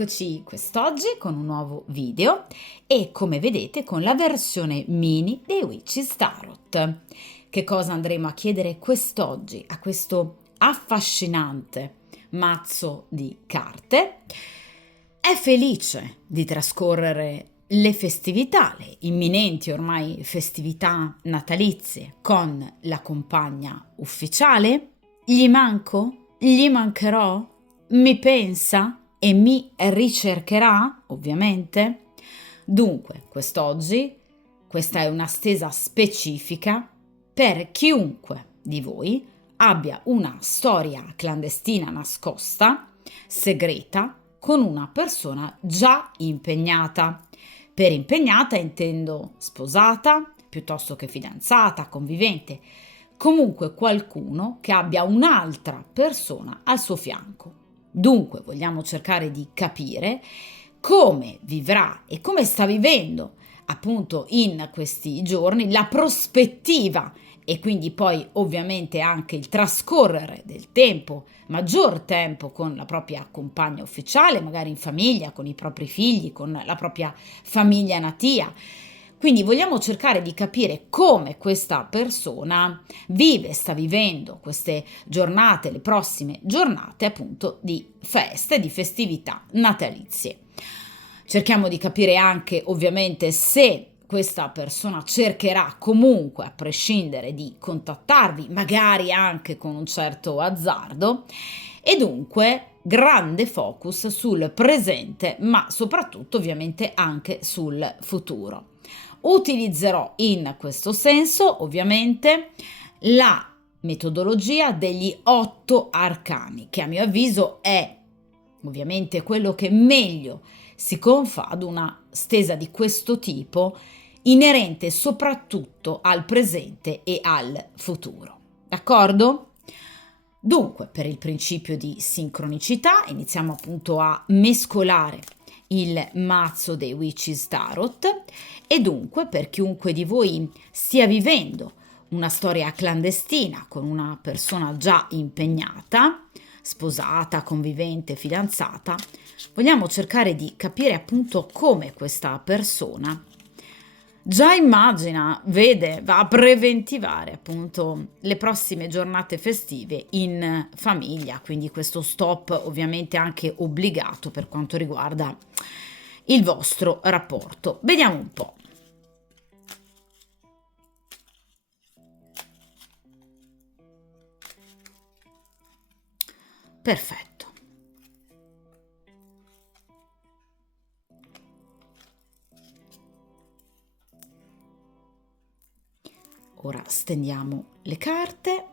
Eccoci quest'oggi con un nuovo video e come vedete con la versione mini dei Witch's Tarot. Che cosa andremo a chiedere quest'oggi a questo affascinante mazzo di carte? È felice di trascorrere le festività, le imminenti ormai festività natalizie con la compagna ufficiale? Gli manco? Gli mancherò? Mi pensa? E mi ricercherà, ovviamente. Dunque, quest'oggi, questa è una stesa specifica per chiunque di voi abbia una storia clandestina nascosta, segreta, con una persona già impegnata. Per impegnata intendo sposata, piuttosto che fidanzata, convivente, comunque qualcuno che abbia un'altra persona al suo fianco. Dunque vogliamo cercare di capire come vivrà e come sta vivendo appunto in questi giorni la prospettiva e quindi poi ovviamente anche il trascorrere del tempo, maggior tempo con la propria compagna ufficiale, magari in famiglia, con i propri figli, con la propria famiglia natia. Quindi vogliamo cercare di capire come questa persona vive, sta vivendo queste giornate, le prossime giornate appunto di feste, di festività natalizie. Cerchiamo di capire anche ovviamente se questa persona cercherà comunque, a prescindere, di contattarvi, magari anche con un certo azzardo, e dunque grande focus sul presente, ma soprattutto ovviamente anche sul futuro. Utilizzerò in questo senso ovviamente la metodologia degli 8 arcani, che a mio avviso è ovviamente quello che meglio si confà ad una stesa di questo tipo, inerente soprattutto al presente e al futuro. D'accordo? Dunque, per il principio di sincronicità, iniziamo appunto a mescolare il mazzo dei Witch's Tarot e dunque per chiunque di voi stia vivendo una storia clandestina con una persona già impegnata, sposata, convivente, fidanzata, vogliamo cercare di capire appunto come questa persona già immagina, vede, va a preventivare appunto le prossime giornate festive in famiglia, quindi questo stop ovviamente anche obbligato per quanto riguarda il vostro rapporto. Vediamo un po'. Perfetto. Ora stendiamo le carte.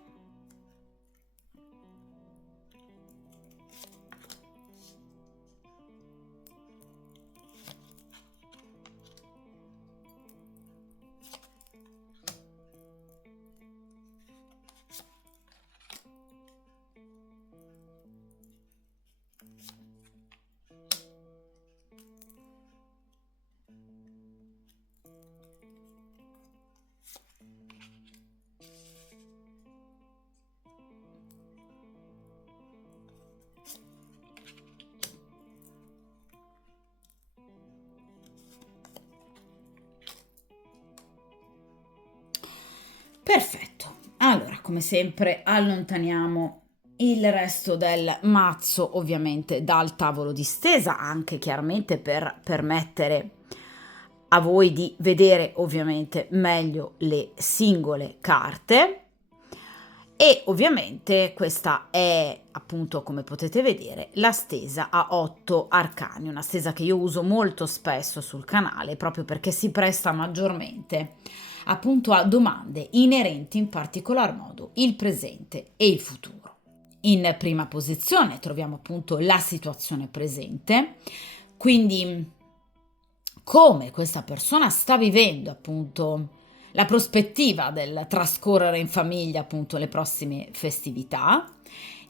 Perfetto, allora come sempre allontaniamo il resto del mazzo ovviamente dal tavolo di stesa, anche chiaramente per permettere a voi di vedere ovviamente meglio le singole carte. E ovviamente questa è appunto, come potete vedere, la stesa a 8 arcani, una stesa che io uso molto spesso sul canale proprio perché si presta maggiormente appunto a domande inerenti in particolar modo il presente e il futuro. In prima posizione troviamo appunto la situazione presente, quindi come questa persona sta vivendo appunto la prospettiva del trascorrere in famiglia appunto le prossime festività.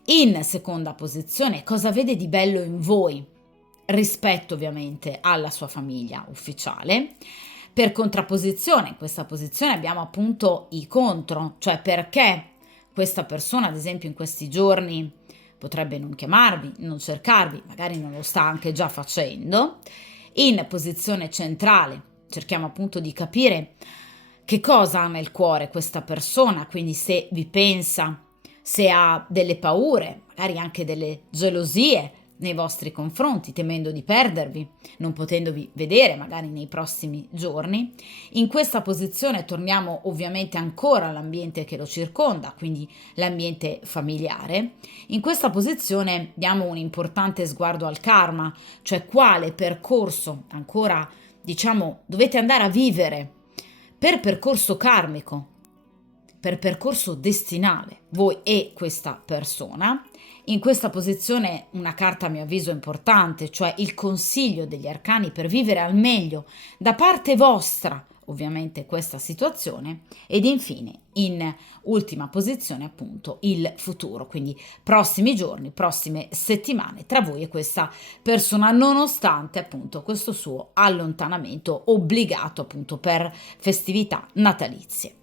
In seconda posizione, cosa vede di bello in voi rispetto ovviamente alla sua famiglia ufficiale. Per contrapposizione, in questa posizione abbiamo appunto i contro, cioè perché questa persona, ad esempio in questi giorni, potrebbe non chiamarvi, non cercarvi, magari non lo sta anche già facendo. In posizione centrale cerchiamo appunto di capire che cosa ha nel cuore questa persona, quindi se vi pensa, se ha delle paure, magari anche delle gelosie nei vostri confronti, temendo di perdervi, non potendovi vedere magari nei prossimi giorni. In questa posizione torniamo ovviamente ancora all'ambiente che lo circonda, quindi l'ambiente familiare. In questa posizione diamo un importante sguardo al karma, cioè quale percorso ancora, diciamo, dovete andare a vivere per percorso karmico, per percorso destinale, voi e questa persona. In questa posizione una carta a mio avviso importante, cioè il consiglio degli arcani per vivere al meglio da parte vostra, ovviamente questa situazione, ed infine in ultima posizione appunto il futuro, quindi prossimi giorni, prossime settimane tra voi e questa persona, nonostante appunto questo suo allontanamento obbligato appunto per festività natalizie.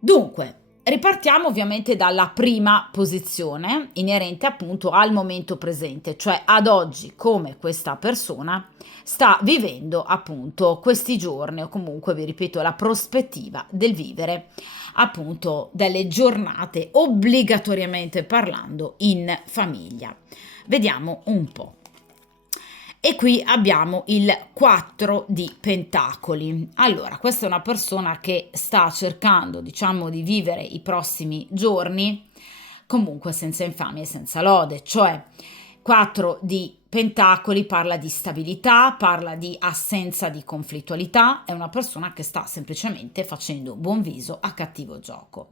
Dunque, ripartiamo ovviamente dalla prima posizione inerente appunto al momento presente, cioè ad oggi come questa persona sta vivendo appunto questi giorni, o comunque vi ripeto la prospettiva del vivere appunto delle giornate obbligatoriamente parlando in famiglia. Vediamo un po'. E qui abbiamo il 4 di pentacoli. Allora, questa è una persona che sta cercando, diciamo, di vivere i prossimi giorni comunque senza infamia e senza lode, cioè 4 di pentacoli parla di stabilità, parla di assenza di conflittualità, è una persona che sta semplicemente facendo buon viso a cattivo gioco.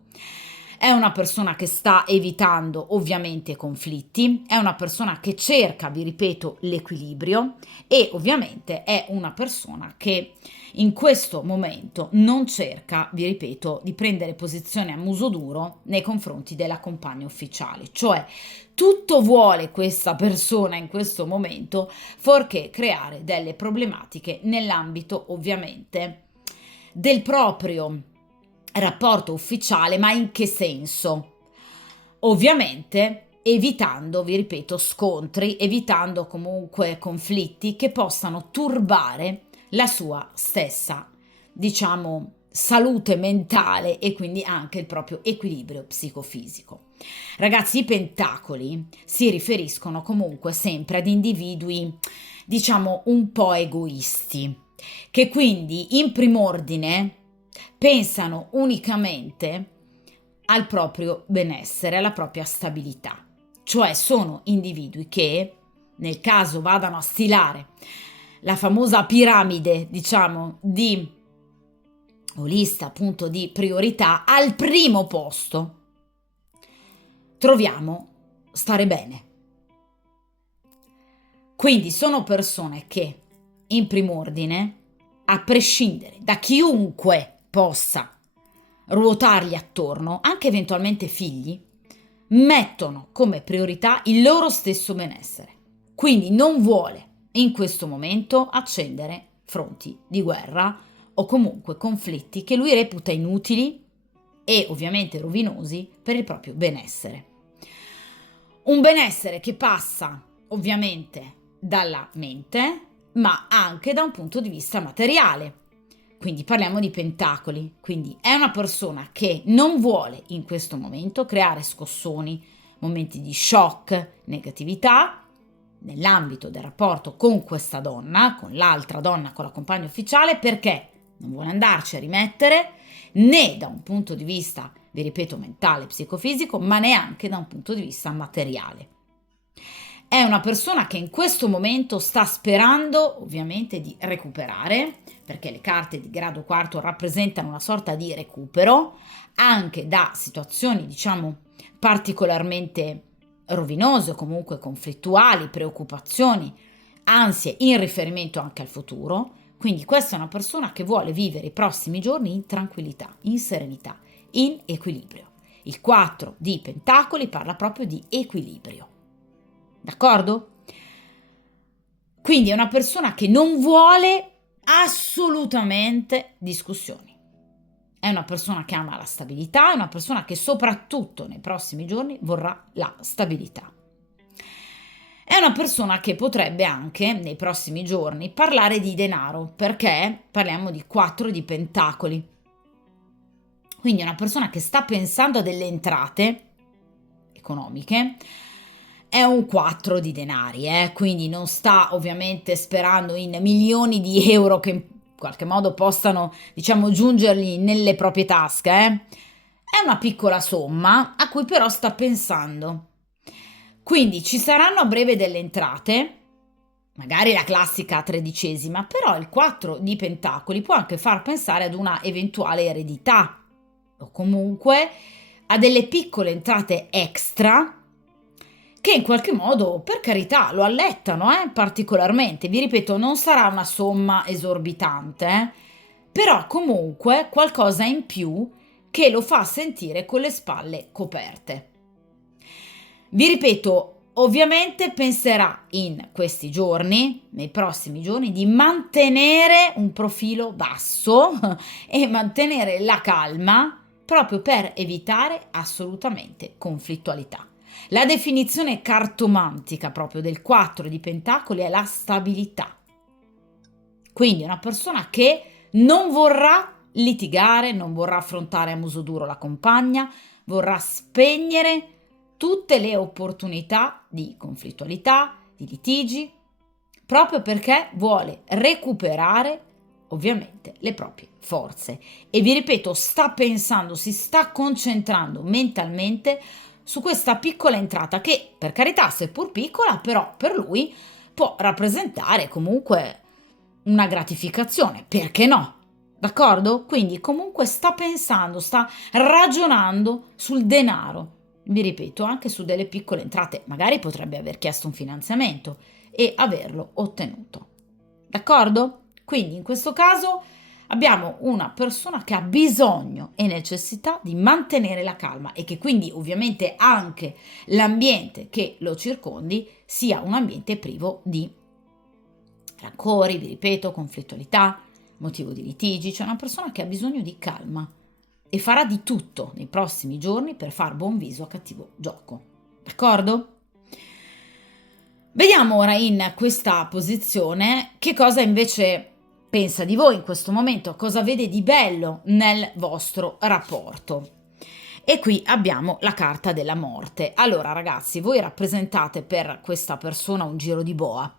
È una persona che sta evitando ovviamente conflitti, è una persona che cerca, vi ripeto, l'equilibrio e ovviamente è una persona che in questo momento non cerca, vi ripeto, di prendere posizione a muso duro nei confronti della compagna ufficiale, cioè tutto vuole questa persona in questo momento fuorché creare delle problematiche nell'ambito ovviamente del proprio rapporto ufficiale, ma in che senso? Ovviamente evitando, vi ripeto, scontri, evitando comunque conflitti che possano turbare la sua stessa, diciamo, salute mentale e quindi anche il proprio equilibrio psicofisico. Ragazzi, i pentacoli si riferiscono comunque sempre ad individui, diciamo, un po' egoisti, che quindi in prim'ordine pensano unicamente al proprio benessere, alla propria stabilità. Cioè sono individui che, nel caso vadano a stilare la famosa piramide, diciamo, di o lista appunto di priorità, al primo posto troviamo stare bene. Quindi sono persone che, in prim'ordine, a prescindere da chiunque possa ruotargli attorno, anche eventualmente figli, mettono come priorità il loro stesso benessere. Quindi non vuole in questo momento accendere fronti di guerra o comunque conflitti che lui reputa inutili e ovviamente rovinosi per il proprio benessere. Un benessere che passa ovviamente dalla mente, ma anche da un punto di vista materiale. Quindi parliamo di pentacoli, quindi è una persona che non vuole in questo momento creare scossoni, momenti di shock, negatività nell'ambito del rapporto con questa donna, con l'altra donna, con la compagna ufficiale, perché non vuole andarci a rimettere né da un punto di vista, vi ripeto, mentale, psicofisico, ma neanche da un punto di vista materiale. È una persona che in questo momento sta sperando ovviamente di recuperare, perché le carte di grado quarto rappresentano una sorta di recupero anche da situazioni, diciamo, particolarmente rovinose o comunque conflittuali, preoccupazioni, ansie in riferimento anche al futuro. Quindi questa è una persona che vuole vivere i prossimi giorni in tranquillità, in serenità, in equilibrio. Il 4 di Pentacoli parla proprio di equilibrio. D'accordo? Quindi è una persona che non vuole assolutamente discussioni. È una persona che ama la stabilità, è una persona che soprattutto nei prossimi giorni vorrà la stabilità. È una persona che potrebbe anche nei prossimi giorni parlare di denaro, perché parliamo di 4 di pentacoli. Quindi è una persona che sta pensando a delle entrate economiche. È un 4 di denari, quindi non sta ovviamente sperando in milioni di euro che in qualche modo possano, diciamo, giungergli nelle proprie tasche. È una piccola somma a cui però sta pensando. Quindi ci saranno a breve delle entrate, magari la classica tredicesima, però il 4 di pentacoli può anche far pensare ad una eventuale eredità o comunque a delle piccole entrate extra che in qualche modo, per carità, lo allettano particolarmente. Vi ripeto, non sarà una somma esorbitante, però comunque qualcosa in più che lo fa sentire con le spalle coperte. Vi ripeto, ovviamente penserà in questi giorni, nei prossimi giorni, di mantenere un profilo basso e mantenere la calma proprio per evitare assolutamente conflittualità. La definizione cartomantica proprio del 4 di pentacoli è la stabilità. Quindi una persona che non vorrà litigare, non vorrà affrontare a muso duro la compagna, vorrà spegnere tutte le opportunità di conflittualità, di litigi, proprio perché vuole recuperare ovviamente le proprie forze. E vi ripeto, sta pensando, si sta concentrando mentalmente su questa piccola entrata che, per carità, seppur piccola, però per lui può rappresentare comunque una gratificazione, perché no? D'accordo? Quindi comunque sta pensando, sta ragionando sul denaro. Vi ripeto, anche su delle piccole entrate, magari potrebbe aver chiesto un finanziamento e averlo ottenuto. D'accordo? Quindi in questo caso abbiamo una persona che ha bisogno e necessità di mantenere la calma e che quindi ovviamente anche l'ambiente che lo circondi sia un ambiente privo di rancori, vi ripeto, conflittualità, motivo di litigi. C'è una persona che ha bisogno di calma e farà di tutto nei prossimi giorni per far buon viso a cattivo gioco. D'accordo? Vediamo ora in questa posizione che cosa invece pensa di voi in questo momento, cosa vede di bello nel vostro rapporto. E qui abbiamo la carta della morte. Allora ragazzi, voi rappresentate per questa persona un giro di boa.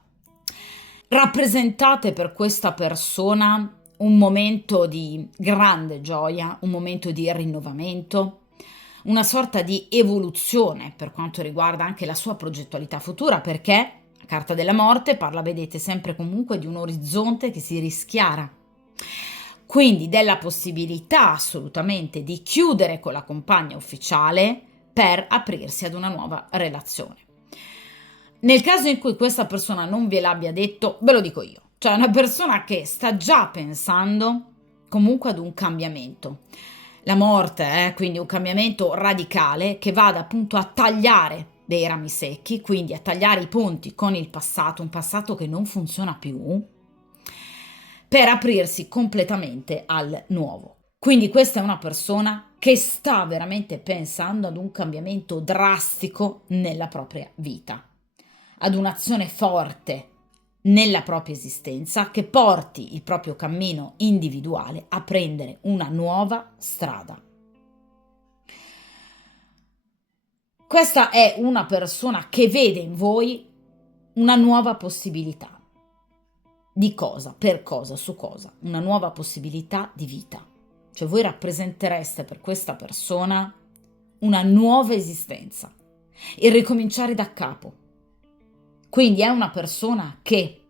Rappresentate per questa persona un momento di grande gioia, un momento di rinnovamento, una sorta di evoluzione per quanto riguarda anche la sua progettualità futura, perché la carta della morte parla, vedete, sempre comunque di un orizzonte che si rischiara. Quindi della possibilità assolutamente di chiudere con la compagna ufficiale per aprirsi ad una nuova relazione. Nel caso in cui questa persona non ve l'abbia detto, ve lo dico io. Cioè una persona che sta già pensando comunque ad un cambiamento. La morte, quindi un cambiamento radicale che vada appunto a tagliare dei rami secchi, quindi a tagliare i ponti con il passato, un passato che non funziona più, per aprirsi completamente al nuovo. Quindi questa è una persona che sta veramente pensando ad un cambiamento drastico nella propria vita, ad un'azione forte nella propria esistenza che porti il proprio cammino individuale a prendere una nuova strada. Questa è una persona che vede in voi una nuova possibilità. Di cosa? Per cosa? Su cosa? Una nuova possibilità di vita. Cioè voi rappresentereste per questa persona una nuova esistenza, il ricominciare da capo. Quindi è una persona che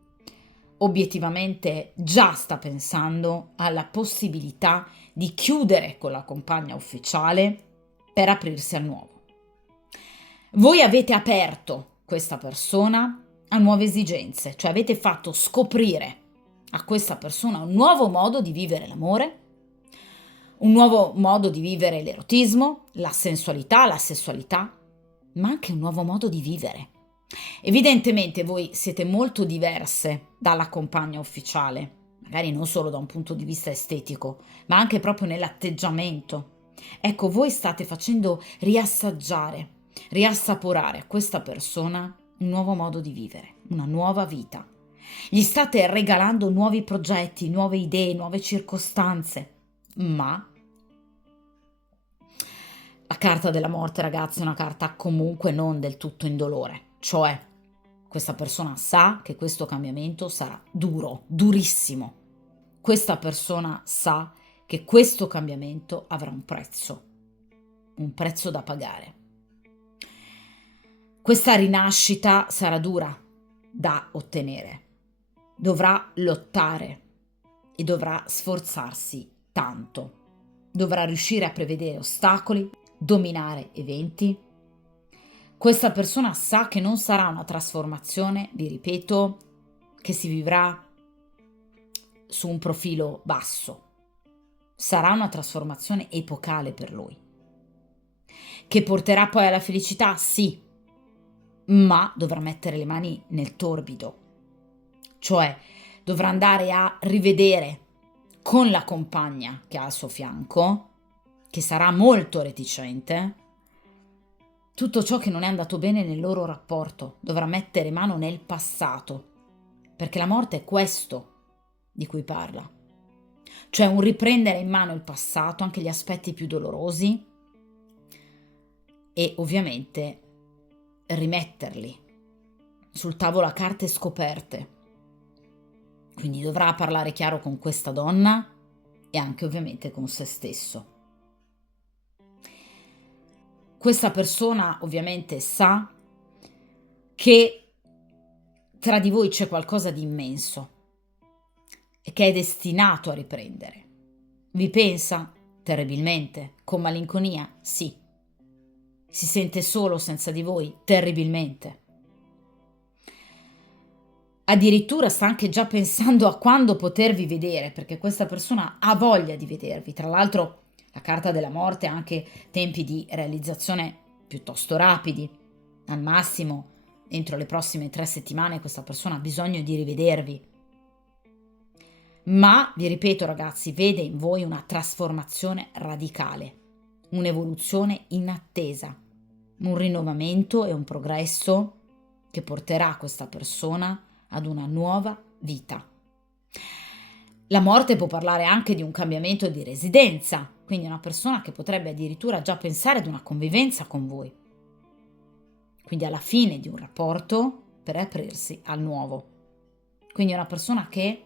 obiettivamente già sta pensando alla possibilità di chiudere con la compagna ufficiale per aprirsi al nuovo. Voi avete aperto questa persona a nuove esigenze, cioè avete fatto scoprire a questa persona un nuovo modo di vivere l'amore, un nuovo modo di vivere l'erotismo, la sensualità, la sessualità, ma anche un nuovo modo di vivere. Evidentemente voi siete molto diverse dalla compagna ufficiale, magari non solo da un punto di vista estetico, ma anche proprio nell'atteggiamento. Ecco, voi state facendo riassaggiare, riassaporare a questa persona un nuovo modo di vivere, una nuova vita. Gli state regalando nuovi progetti, nuove idee, nuove circostanze, ma la carta della morte, ragazzi, è una carta comunque non del tutto indolore, cioè questa persona sa che questo cambiamento sarà duro, durissimo. Questa persona sa che questo cambiamento avrà un prezzo da pagare. Questa rinascita sarà dura da ottenere, dovrà lottare e dovrà sforzarsi tanto, dovrà riuscire a prevedere ostacoli, dominare eventi. Questa persona sa che non sarà una trasformazione, vi ripeto, che si vivrà su un profilo basso. Sarà una trasformazione epocale per lui. Che porterà poi alla felicità? Sì, ma dovrà mettere le mani nel torbido. Cioè dovrà andare a rivedere con la compagna che ha al suo fianco, che sarà molto reticente, tutto ciò che non è andato bene nel loro rapporto. Dovrà mettere mano nel passato, perché la morte è questo di cui parla. Cioè un riprendere in mano il passato, anche gli aspetti più dolorosi, e ovviamente rimetterli sul tavolo a carte scoperte. Quindi dovrà parlare chiaro con questa donna e anche ovviamente con se stesso. Questa persona ovviamente sa che tra di voi c'è qualcosa di immenso e che è destinato a riprendere. Vi pensa? Terribilmente. Con malinconia? Sì. Si sente solo senza di voi? Terribilmente. Addirittura sta anche già pensando a quando potervi vedere, perché questa persona ha voglia di vedervi. Tra l'altro la carta della morte ha anche tempi di realizzazione piuttosto rapidi. Al massimo, entro le prossime 3 settimane, questa persona ha bisogno di rivedervi. Ma, vi ripeto ragazzi, vede in voi una trasformazione radicale, un'evoluzione inattesa, un rinnovamento e un progresso che porterà questa persona ad una nuova vita. La morte può parlare anche di un cambiamento di residenza, quindi una persona che potrebbe addirittura già pensare ad una convivenza con voi. Quindi alla fine di un rapporto per aprirsi al nuovo. Quindi una persona che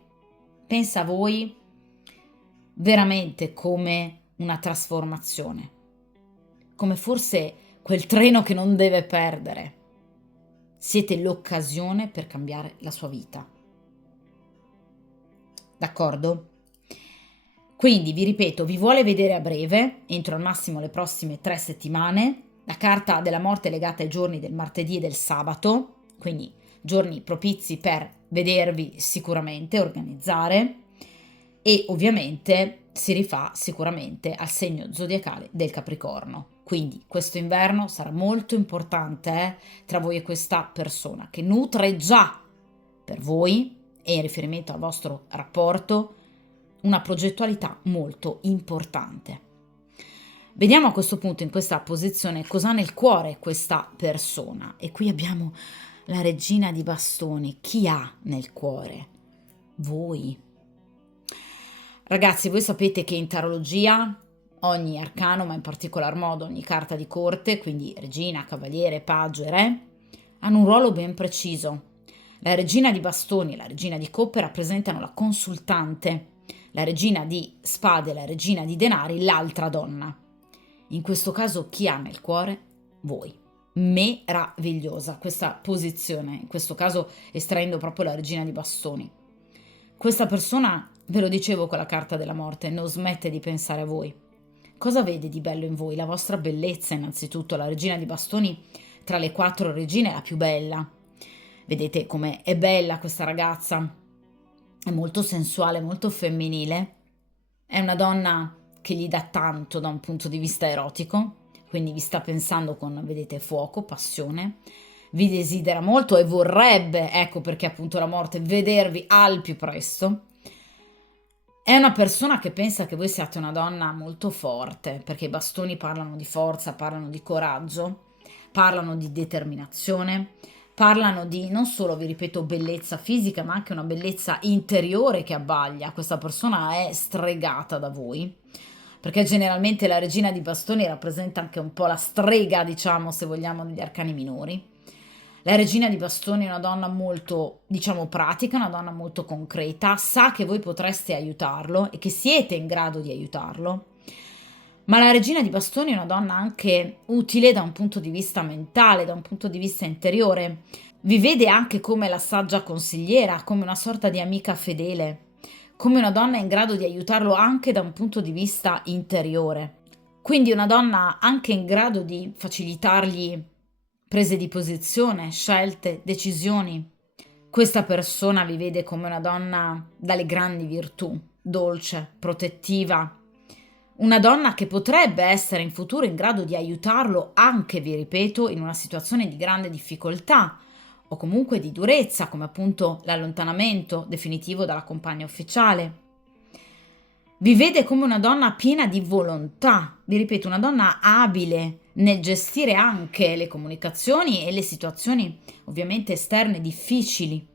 pensa a voi veramente come una trasformazione, come forse quel treno che non deve perdere. Siete l'occasione per cambiare la sua vita. D'accordo? Quindi vi ripeto, vi vuole vedere a breve, entro al massimo le prossime 3 settimane. La carta della morte è legata ai giorni del martedì e del sabato, quindi giorni propizi per vedervi sicuramente, organizzare, e ovviamente si rifà sicuramente al segno zodiacale del Capricorno. Quindi questo inverno sarà molto importante tra voi e questa persona che nutre già per voi e in riferimento al vostro rapporto una progettualità molto importante. Vediamo a questo punto in questa posizione cosa ha nel cuore questa persona. E qui abbiamo la regina di bastoni. Chi ha nel cuore? Voi. Ragazzi, voi sapete che in tarologia ogni arcano, ma in particolar modo ogni carta di corte, quindi regina, cavaliere, paggio e re, hanno un ruolo ben preciso. La regina di bastoni e la regina di coppe rappresentano la consultante, la regina di spade e la regina di denari l'altra donna. In questo caso chi ha nel cuore? Voi. Meravigliosa questa posizione, in questo caso estraendo proprio la regina di bastoni. Questa persona, ve lo dicevo con la carta della morte, non smette di pensare a voi. Cosa vede di bello in voi? La vostra bellezza innanzitutto. La regina di bastoni tra le 4 regine è la più bella. Vedete come è bella questa ragazza? È molto sensuale, molto femminile. È una donna che gli dà tanto da un punto di vista erotico, quindi vi sta pensando con, vedete, fuoco, passione. Vi desidera molto e vorrebbe, ecco perché appunto la morte, vedervi al più presto. È una persona che pensa che voi siate una donna molto forte, perché i bastoni parlano di forza, parlano di coraggio, parlano di determinazione, parlano di non solo, vi ripeto, bellezza fisica, ma anche una bellezza interiore che abbaglia. Questa persona è stregata da voi, perché generalmente la regina di bastoni rappresenta anche un po' la strega, diciamo, se vogliamo, degli arcani minori. La regina di bastoni è una donna molto, diciamo, pratica, una donna molto concreta, sa che voi potreste aiutarlo e che siete in grado di aiutarlo, ma la regina di bastoni è una donna anche utile da un punto di vista mentale, da un punto di vista interiore. Vi vede anche come la saggia consigliera, come una sorta di amica fedele, come una donna in grado di aiutarlo anche da un punto di vista interiore. Quindi una donna anche in grado di facilitargli prese di posizione, scelte, decisioni. Questa persona vi vede come una donna dalle grandi virtù, dolce, protettiva, una donna che potrebbe essere in futuro in grado di aiutarlo anche, vi ripeto, in una situazione di grande difficoltà o comunque di durezza, come appunto l'allontanamento definitivo dalla compagna ufficiale. Vi vede come una donna piena di volontà, vi ripeto, una donna abile nel gestire anche le comunicazioni e le situazioni ovviamente esterne difficili.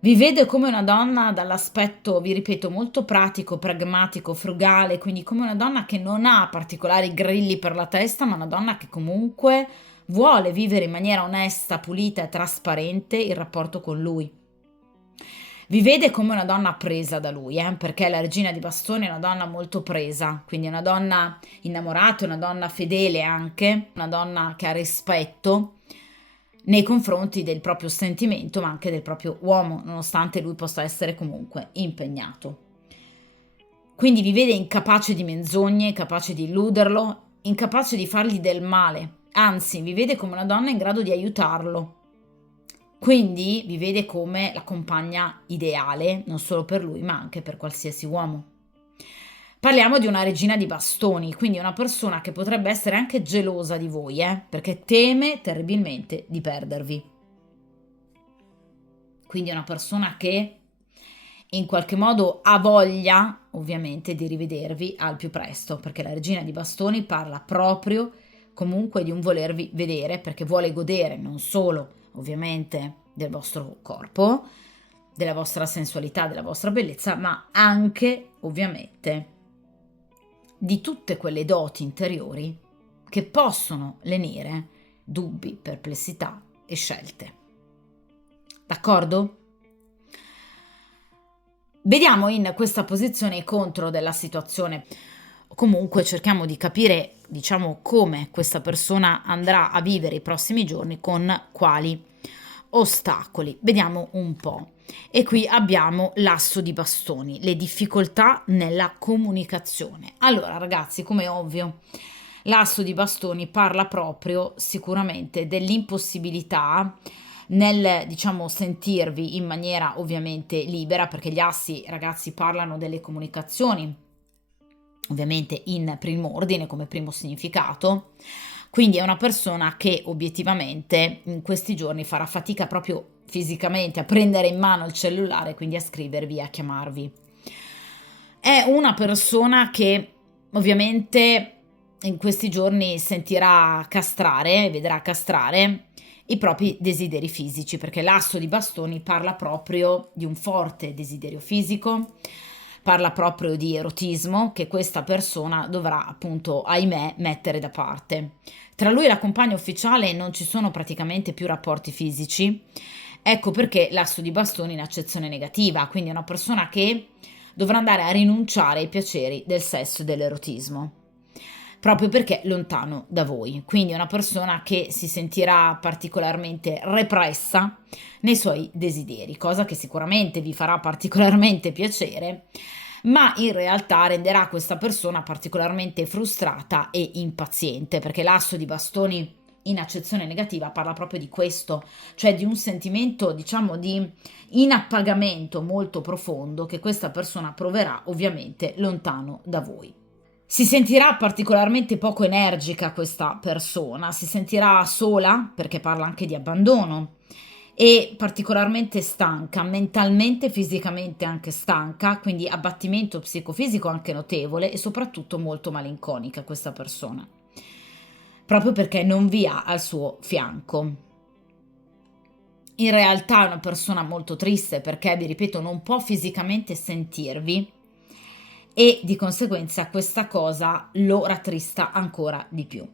Vi vede come una donna dall'aspetto, vi ripeto, molto pratico, pragmatico, frugale, quindi come una donna che non ha particolari grilli per la testa, ma una donna che comunque vuole vivere in maniera onesta, pulita e trasparente il rapporto con lui. Vi vede come una donna presa da lui, perché la regina di bastoni è una donna molto presa, quindi è una donna innamorata, una donna fedele anche, una donna che ha rispetto nei confronti del proprio sentimento, ma anche del proprio uomo, nonostante lui possa essere comunque impegnato. Quindi vi vede incapace di menzogne, incapace di illuderlo, incapace di fargli del male, anzi vi vede come una donna in grado di aiutarlo. Quindi vi vede come la compagna ideale, non solo per lui, ma anche per qualsiasi uomo. Parliamo di una regina di bastoni, quindi una persona che potrebbe essere anche gelosa di voi, perché teme terribilmente di perdervi. Quindi è una persona che in qualche modo ha voglia, ovviamente, di rivedervi al più presto, perché la regina di bastoni parla proprio comunque di un volervi vedere, perché vuole godere non solo ovviamente del vostro corpo, della vostra sensualità, della vostra bellezza, ma anche ovviamente di tutte quelle doti interiori che possono lenire dubbi, perplessità e scelte. D'accordo? Vediamo in questa posizione i contro della situazione. Comunque cerchiamo di capire, diciamo, come questa persona andrà a vivere i prossimi giorni, con quali ostacoli. Vediamo un po'. E qui abbiamo l'asso di bastoni, le difficoltà nella comunicazione. Allora, ragazzi, come è ovvio, l'asso di bastoni parla proprio sicuramente dell'impossibilità nel, diciamo, sentirvi in maniera ovviamente libera, perché gli assi, ragazzi, parlano delle comunicazioni, ovviamente in primo ordine come primo significato. Quindi è una persona che obiettivamente in questi giorni farà fatica proprio fisicamente a prendere in mano il cellulare, quindi a scrivervi, a chiamarvi. È una persona che ovviamente in questi giorni sentirà castrare, vedrà castrare i propri desideri fisici, perché l'asso di bastoni parla proprio di un forte desiderio fisico, parla proprio di erotismo che questa persona dovrà appunto, ahimè, mettere da parte. Tra lui e la compagna ufficiale non ci sono praticamente più rapporti fisici, ecco perché l'asso di bastoni in accezione negativa, quindi è una persona che dovrà andare a rinunciare ai piaceri del sesso e dell'erotismo, proprio perché è lontano da voi. Quindi è una persona che si sentirà particolarmente repressa nei suoi desideri, cosa che sicuramente vi farà particolarmente piacere, ma in realtà renderà questa persona particolarmente frustrata e impaziente, perché l'asso di bastoni in accezione negativa parla proprio di questo, cioè di un sentimento, diciamo, di inappagamento molto profondo che questa persona proverà ovviamente lontano da voi. Si sentirà particolarmente poco energica questa persona, si sentirà sola perché parla anche di abbandono e particolarmente stanca, mentalmente, fisicamente anche stanca, quindi abbattimento psicofisico anche notevole e soprattutto molto malinconica questa persona, proprio perché non vi ha al suo fianco. In realtà è una persona molto triste perché, vi ripeto, non può fisicamente sentirvi e di conseguenza questa cosa lo rattrista ancora di più.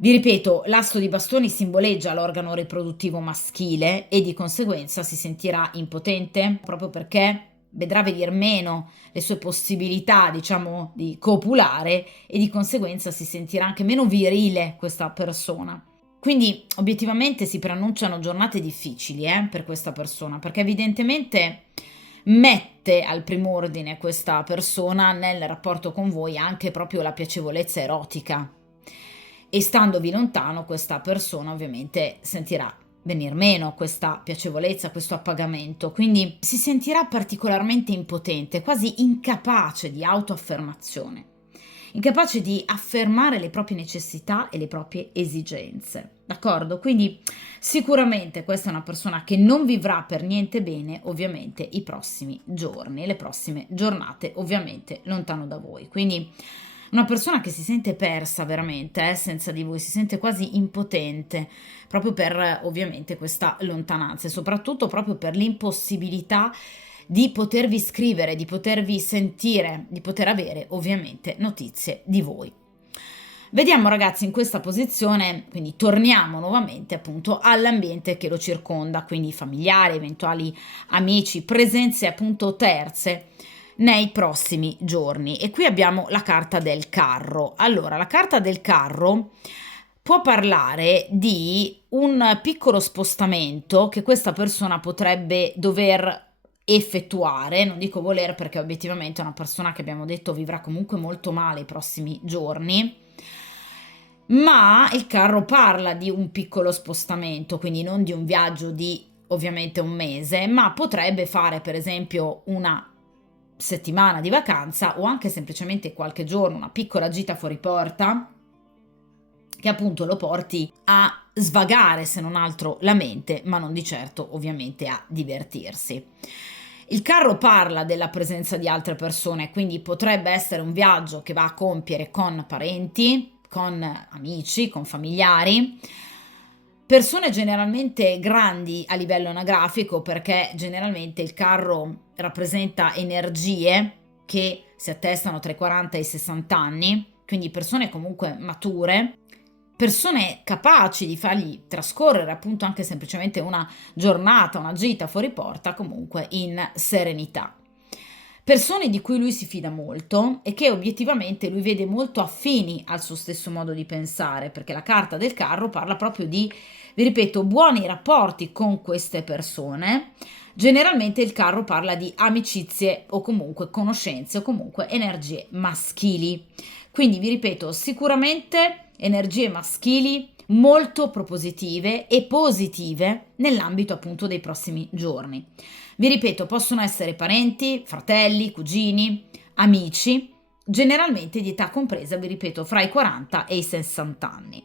Vi ripeto, l'asto di bastoni simboleggia l'organo riproduttivo maschile e di conseguenza si sentirà impotente proprio perché vedrà venir meno le sue possibilità, diciamo, di copulare e di conseguenza si sentirà anche meno virile questa persona. Quindi obiettivamente si preannunciano giornate difficili per questa persona, perché evidentemente mette al prim'ordine questa persona nel rapporto con voi anche proprio la piacevolezza erotica. E standovi lontano, questa persona ovviamente sentirà venir meno questa piacevolezza, questo appagamento, quindi si sentirà particolarmente impotente, quasi incapace di autoaffermazione, incapace di affermare le proprie necessità e le proprie esigenze. D'accordo? Quindi sicuramente questa è una persona che non vivrà per niente bene, ovviamente, i prossimi giorni, le prossime giornate, ovviamente, lontano da voi. Quindi una persona che si sente persa veramente, senza di voi, si sente quasi impotente, proprio per ovviamente questa lontananza e soprattutto proprio per l'impossibilità di potervi scrivere, di potervi sentire, di poter avere ovviamente notizie di voi. Vediamo ragazzi in questa posizione, quindi torniamo nuovamente appunto all'ambiente che lo circonda, quindi familiari, eventuali amici, presenze appunto terze nei prossimi giorni. E qui abbiamo la carta del carro. Allora, la carta del carro può parlare di un piccolo spostamento che questa persona potrebbe dover effettuare, non dico voler perché obiettivamente è una persona che abbiamo detto vivrà comunque molto male i prossimi giorni, ma il carro parla di un piccolo spostamento, quindi non di un viaggio di ovviamente un mese, ma potrebbe fare per esempio una settimana di vacanza o anche semplicemente qualche giorno, una piccola gita fuori porta che appunto lo porti a svagare se non altro la mente, ma non di certo ovviamente a divertirsi. Il carro parla della presenza di altre persone, quindi potrebbe essere un viaggio che va a compiere con parenti, con amici, con familiari, persone generalmente grandi a livello anagrafico, perché generalmente il carro rappresenta energie che si attestano tra i 40 e i 60 anni, quindi persone comunque mature, persone capaci di fargli trascorrere appunto anche semplicemente una giornata, una gita fuori porta comunque in serenità. Persone di cui lui si fida molto e che obiettivamente lui vede molto affini al suo stesso modo di pensare, perché la carta del carro parla proprio di, vi ripeto, buoni rapporti con queste persone. Generalmente il carro parla di amicizie o comunque conoscenze o comunque energie maschili. Quindi vi ripeto, sicuramente energie maschili molto propositive e positive nell'ambito appunto dei prossimi giorni. Vi ripeto, possono essere parenti, fratelli, cugini, amici, generalmente di età compresa, vi ripeto, fra i 40 e i 60 anni.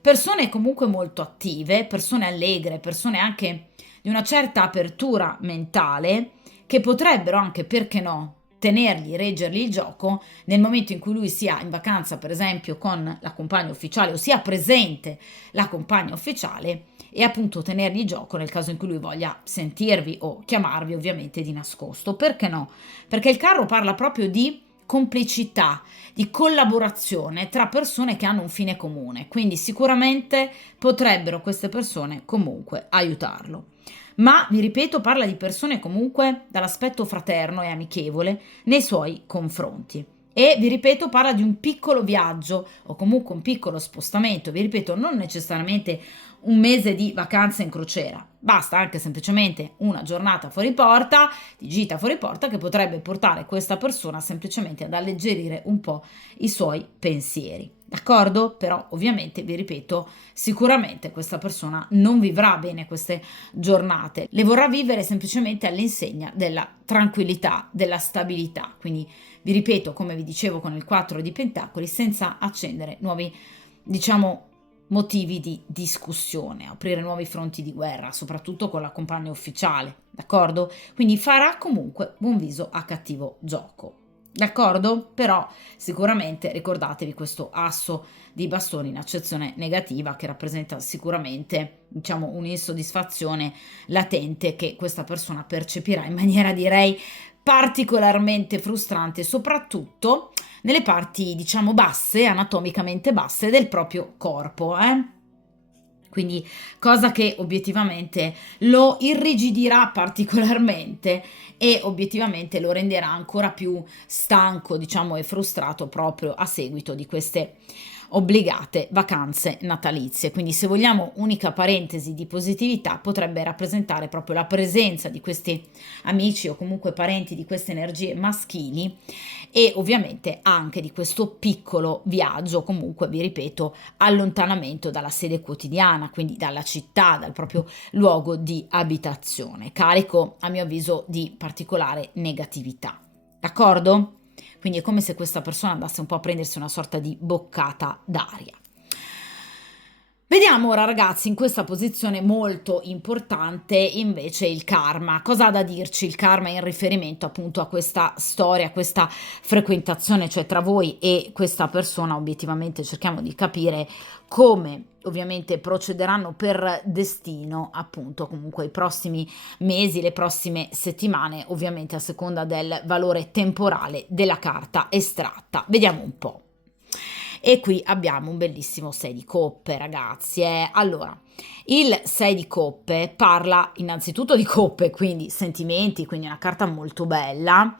Persone comunque molto attive, persone allegre, persone anche di una certa apertura mentale che potrebbero anche, perché no, tenergli, reggergli il gioco nel momento in cui lui sia in vacanza, per esempio, con la compagna ufficiale o sia presente la compagna ufficiale e appunto tenergli gioco nel caso in cui lui voglia sentirvi o chiamarvi ovviamente di nascosto. Perché no? Perché il carro parla proprio di complicità, di collaborazione tra persone che hanno un fine comune, quindi sicuramente potrebbero queste persone comunque aiutarlo. Ma, vi ripeto, parla di persone comunque dall'aspetto fraterno e amichevole nei suoi confronti. E vi ripeto, parla di un piccolo viaggio o comunque un piccolo spostamento, vi ripeto, non necessariamente un mese di vacanza in crociera, basta anche semplicemente una giornata fuori porta, di gita fuori porta, che potrebbe portare questa persona semplicemente ad alleggerire un po' i suoi pensieri. D'accordo? Però ovviamente, vi ripeto, sicuramente questa persona non vivrà bene queste giornate, le vorrà vivere semplicemente all'insegna della tranquillità, della stabilità. Quindi vi ripeto, come vi dicevo con il 4 di Pentacoli, senza accendere nuovi, diciamo, motivi di discussione, aprire nuovi fronti di guerra, soprattutto con la compagna ufficiale, d'accordo? Quindi farà comunque buon viso a cattivo gioco. D'accordo? Però sicuramente ricordatevi questo asso di bastoni in accezione negativa che rappresenta sicuramente, diciamo, un'insoddisfazione latente che questa persona percepirà in maniera, direi, particolarmente frustrante, soprattutto nelle parti, diciamo, basse, anatomicamente basse del proprio corpo, Quindi cosa che obiettivamente lo irrigidirà particolarmente e obiettivamente lo renderà ancora più stanco, diciamo, e frustrato proprio a seguito di queste obbligate vacanze natalizie. Quindi, se vogliamo, unica parentesi di positività potrebbe rappresentare proprio la presenza di questi amici o comunque parenti di queste energie maschili e ovviamente anche di questo piccolo viaggio, comunque vi ripeto, allontanamento dalla sede quotidiana, quindi dalla città, dal proprio luogo di abitazione, carico a mio avviso di particolare negatività. D'accordo? Quindi è come se questa persona andasse un po' a prendersi una sorta di boccata d'aria. Vediamo ora, ragazzi, in questa posizione molto importante invece il karma. Cosa ha da dirci il karma in riferimento appunto a questa storia, a questa frequentazione, cioè tra voi e questa persona? Obiettivamente cerchiamo di capire come ovviamente procederanno per destino appunto comunque i prossimi mesi, le prossime settimane, ovviamente a seconda del valore temporale della carta estratta. Vediamo un po'. E qui abbiamo un bellissimo 6 di coppe, ragazzi. Allora, il 6 di coppe parla innanzitutto di coppe, quindi sentimenti, quindi una carta molto bella.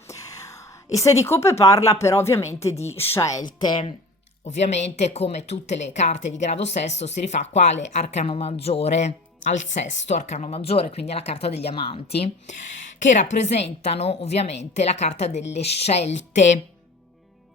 Il 6 di coppe parla però ovviamente di scelte. Ovviamente, come tutte le carte di grado sesto, si rifà quale arcano maggiore al sesto arcano maggiore, quindi alla carta degli amanti, che rappresentano ovviamente la carta delle scelte,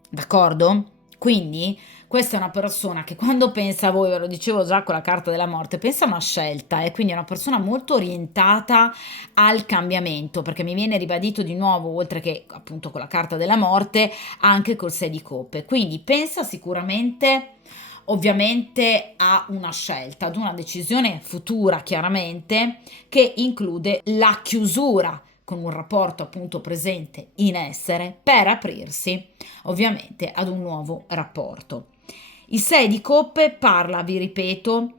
d'accordo? Quindi questa è una persona che quando pensa a voi, ve lo dicevo già con la carta della morte, pensa a una scelta e quindi è una persona molto orientata al cambiamento, perché mi viene ribadito di nuovo, oltre che appunto con la carta della morte, anche col 6 di coppe. Quindi pensa sicuramente ovviamente a una scelta, ad una decisione futura chiaramente, che include la chiusura con un rapporto appunto presente in essere per aprirsi ovviamente ad un nuovo rapporto. Il 6 di coppe parla, vi ripeto,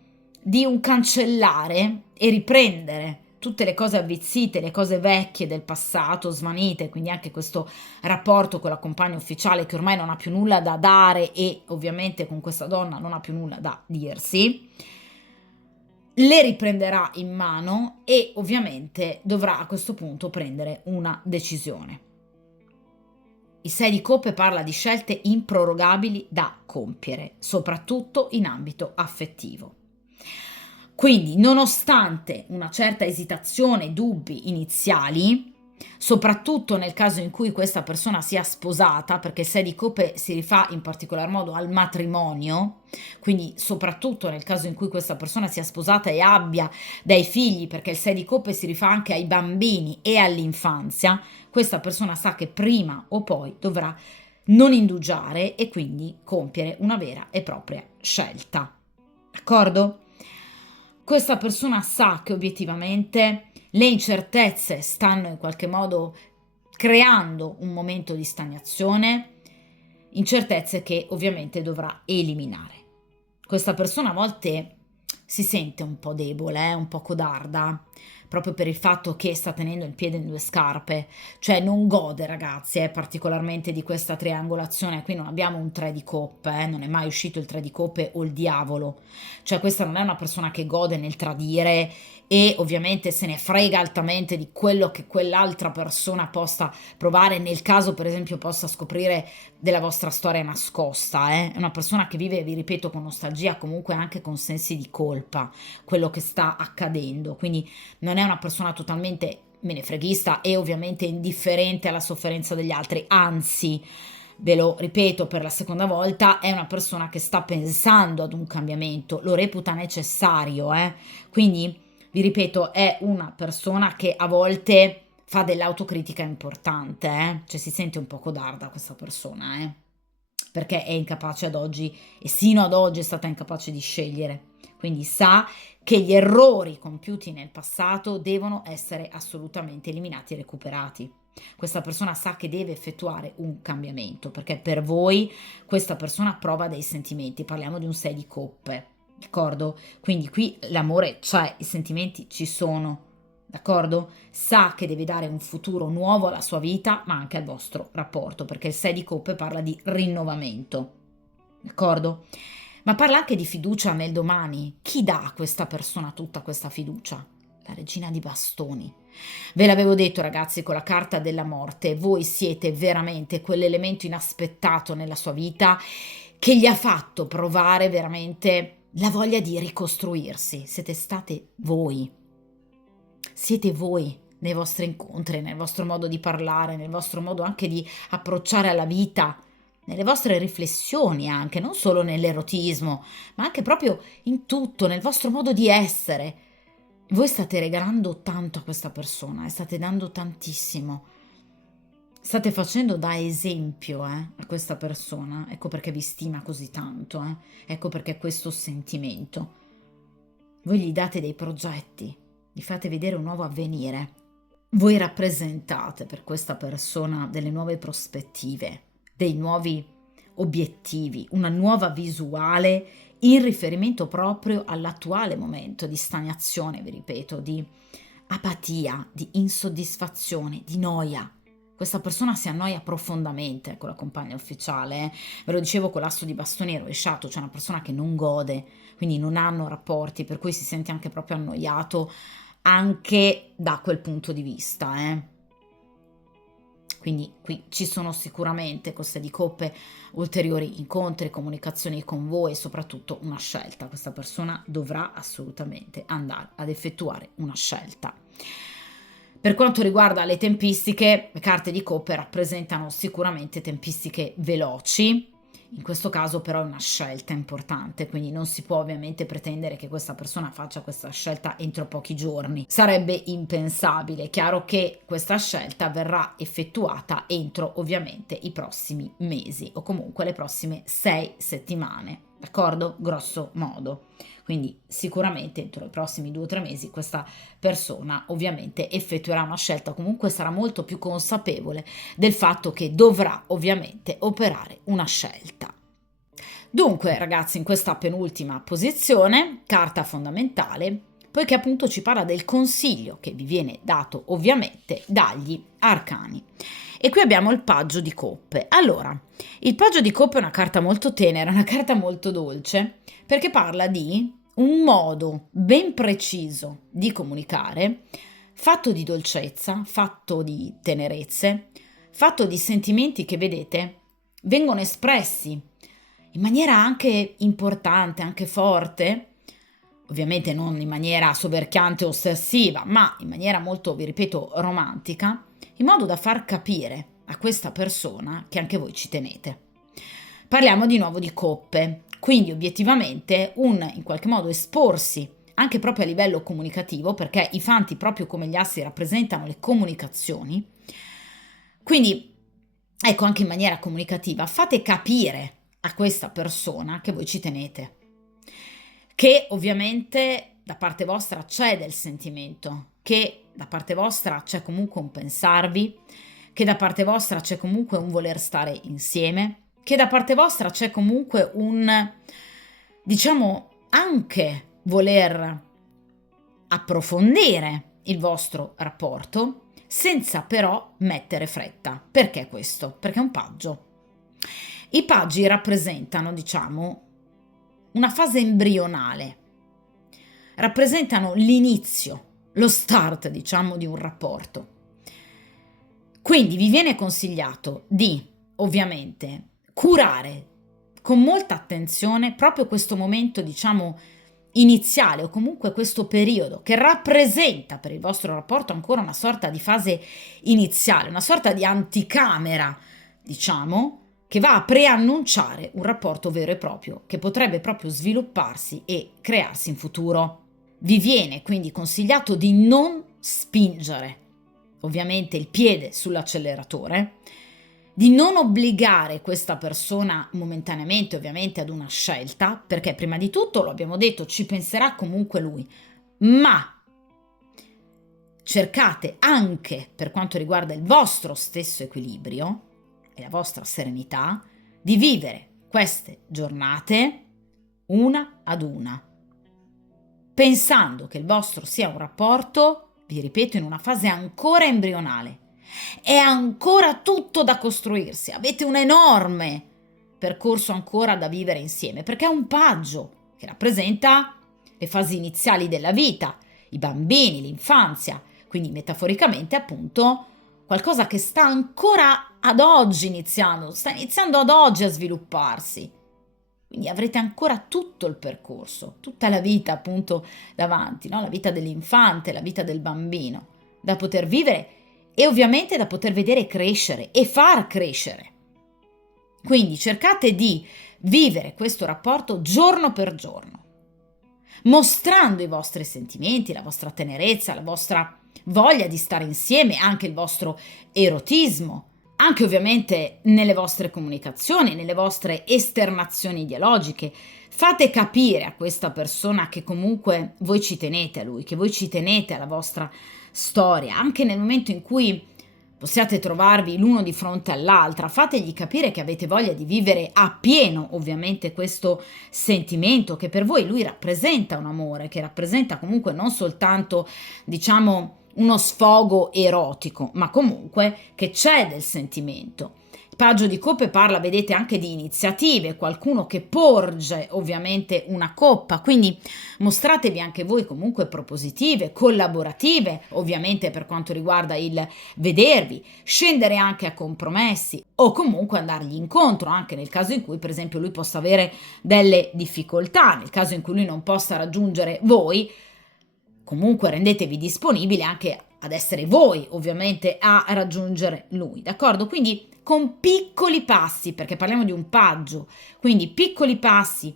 di un cancellare e riprendere tutte le cose avvizzite, le cose vecchie del passato, svanite, quindi anche questo rapporto con la compagna ufficiale che ormai non ha più nulla da dare e ovviamente con questa donna non ha più nulla da dirsi, le riprenderà in mano e ovviamente dovrà a questo punto prendere una decisione. Il 6 di coppe parla di scelte improrogabili da compiere, soprattutto in ambito affettivo. Quindi, nonostante una certa esitazione, dubbi iniziali, soprattutto nel caso in cui questa persona sia sposata, perché il 6 di coppe si rifà in particolar modo al matrimonio, quindi soprattutto nel caso in cui questa persona sia sposata e abbia dei figli, perché il 6 di coppe si rifà anche ai bambini e all'infanzia, questa persona sa che prima o poi dovrà non indugiare e quindi compiere una vera e propria scelta. D'accordo? Questa persona sa che obiettivamente le incertezze stanno in qualche modo creando un momento di stagnazione, incertezze che ovviamente dovrà eliminare. Questa persona a volte si sente un po' debole, un po' codarda, proprio per il fatto che sta tenendo il piede in due scarpe, cioè non gode, ragazzi, particolarmente di questa triangolazione. Qui non abbiamo un 3 di coppe, non è mai uscito il 3 di coppe o il diavolo, cioè questa non è una persona che gode nel tradire e ovviamente se ne frega altamente di quello che quell'altra persona possa provare, nel caso per esempio possa scoprire della vostra storia nascosta, È una persona che vive, vi ripeto, con nostalgia, comunque anche con sensi di colpa, quello che sta accadendo, quindi non è una persona totalmente menefreghista e ovviamente indifferente alla sofferenza degli altri, anzi, ve lo ripeto per la seconda volta, è una persona che sta pensando ad un cambiamento, lo reputa necessario, Quindi, vi ripeto, è una persona che a volte fa dell'autocritica importante, Cioè si sente un po' codarda questa persona, Perché è incapace ad oggi e sino ad oggi è stata incapace di scegliere. quindi sa che gli errori compiuti nel passato devono essere assolutamente eliminati e recuperati. Questa persona sa che deve effettuare un cambiamento, perché per voi questa persona prova dei sentimenti, parliamo di un 6 di coppe, d'accordo? Quindi qui l'amore c'è, i sentimenti ci sono, d'accordo? Sa che deve dare un futuro nuovo alla sua vita, ma anche al vostro rapporto, perché il 6 di coppe parla di rinnovamento, d'accordo? Ma parla anche di fiducia nel domani. Chi dà a questa persona tutta questa fiducia? La regina di bastoni. Ve l'avevo detto, ragazzi, con la carta della morte, voi siete veramente quell'elemento inaspettato nella sua vita che gli ha fatto provare veramente la voglia di ricostruirsi. Siete state voi. Siete voi nei vostri incontri, nel vostro modo di parlare, nel vostro modo anche di approcciare alla vita, nelle vostre riflessioni anche, non solo nell'erotismo, ma anche proprio in tutto, nel vostro modo di essere. Voi state regalando tanto a questa persona e state dando tantissimo. State facendo da esempio a questa persona. Ecco perché vi stima così tanto. Ecco perché questo sentimento. Voi gli date dei progetti, gli fate vedere un nuovo avvenire. Voi rappresentate per questa persona delle nuove prospettive, dei nuovi obiettivi, una nuova visuale in riferimento proprio all'attuale momento di stagnazione, vi ripeto, di apatia, di insoddisfazione, di noia. Questa persona si annoia profondamente con la compagna ufficiale. Ve lo dicevo con l'asso di bastoni rovesciato, c'è una persona che non gode, quindi non hanno rapporti, per cui si sente anche proprio annoiato anche da quel punto di vista. Quindi qui ci sono sicuramente queste di coppe ulteriori incontri, comunicazioni con voi e soprattutto una scelta. Questa persona dovrà assolutamente andare ad effettuare una scelta. Per quanto riguarda le tempistiche, le carte di coppe rappresentano sicuramente tempistiche veloci. In questo caso però è una scelta importante, quindi non si può ovviamente pretendere che questa persona faccia questa scelta entro pochi giorni. Sarebbe impensabile. È chiaro che questa scelta verrà effettuata entro ovviamente i prossimi mesi o comunque le prossime 6 settimane, d'accordo? Grosso modo. Quindi sicuramente entro i prossimi 2 o 3 mesi questa persona ovviamente effettuerà una scelta, comunque sarà molto più consapevole del fatto che dovrà ovviamente operare una scelta. Dunque, ragazzi, in questa penultima posizione, carta fondamentale, poiché appunto ci parla del consiglio che vi viene dato ovviamente dagli arcani. E qui abbiamo il paggio di coppe. Allora, il paggio di coppe è una carta molto tenera, una carta molto dolce, perché parla di un modo ben preciso di comunicare, fatto di dolcezza, fatto di tenerezze, fatto di sentimenti che, vedete, vengono espressi in maniera anche importante, anche forte, ovviamente non in maniera soverchiante o ossessiva, ma in maniera molto, vi ripeto, romantica, in modo da far capire a questa persona che anche voi ci tenete. Parliamo di nuovo di coppe, quindi obiettivamente in qualche modo esporsi anche proprio a livello comunicativo, perché i fanti proprio come gli assi rappresentano le comunicazioni, quindi ecco anche in maniera comunicativa fate capire a questa persona che voi ci tenete, che ovviamente da parte vostra c'è del sentimento, che da parte vostra c'è comunque un pensarvi, che da parte vostra c'è comunque un voler stare insieme, che da parte vostra c'è comunque un, diciamo, anche voler approfondire il vostro rapporto senza però mettere fretta. Perché questo? Perché è un paggio. I paggi rappresentano, diciamo, una fase embrionale, rappresentano l'inizio, lo start, diciamo, di un rapporto. Quindi vi viene consigliato di, ovviamente, curare con molta attenzione proprio questo momento, diciamo, iniziale o comunque questo periodo che rappresenta per il vostro rapporto ancora una sorta di fase iniziale, una sorta di anticamera, diciamo, che va a preannunciare un rapporto vero e proprio che potrebbe proprio svilupparsi e crearsi in futuro. Vi viene quindi consigliato di non spingere ovviamente il piede sull'acceleratore, di non obbligare questa persona momentaneamente ovviamente ad una scelta, perché prima di tutto, lo abbiamo detto, ci penserà comunque lui, ma cercate anche, per quanto riguarda il vostro stesso equilibrio e la vostra serenità, di vivere queste giornate una ad una, pensando che il vostro sia un rapporto, vi ripeto, in una fase ancora embrionale. È ancora tutto da costruirsi, avete un enorme percorso ancora da vivere insieme, perché è un paggio che rappresenta le fasi iniziali della vita, i bambini, l'infanzia, quindi metaforicamente appunto qualcosa che sta ancora ad oggi iniziando, sta iniziando ad oggi a svilupparsi. Quindi avrete ancora tutto il percorso, tutta la vita appunto davanti, no? La vita dell'infante, la vita del bambino, da poter vivere e ovviamente da poter vedere crescere e far crescere. Quindi cercate di vivere questo rapporto giorno per giorno, mostrando i vostri sentimenti, la vostra tenerezza, la vostra voglia di stare insieme, anche il vostro erotismo, anche ovviamente nelle vostre comunicazioni, nelle vostre esternazioni dialogiche. Fate capire a questa persona che comunque voi ci tenete a lui, che voi ci tenete alla vostra storia, anche nel momento in cui possiate trovarvi l'uno di fronte all'altra, fategli capire che avete voglia di vivere appieno ovviamente questo sentimento che per voi lui rappresenta un amore, che rappresenta comunque non soltanto, diciamo, uno sfogo erotico, ma comunque che c'è del sentimento. Il paggio di coppe parla, vedete, anche di iniziative, qualcuno che porge ovviamente una coppa, quindi mostratevi anche voi comunque propositive, collaborative, ovviamente per quanto riguarda il vedervi, scendere anche a compromessi o comunque andargli incontro anche nel caso in cui per esempio lui possa avere delle difficoltà, nel caso in cui lui non possa raggiungere voi, comunque rendetevi disponibili anche ad essere voi ovviamente a raggiungere lui, d'accordo? Quindi con piccoli passi, perché parliamo di un paggio, quindi piccoli passi,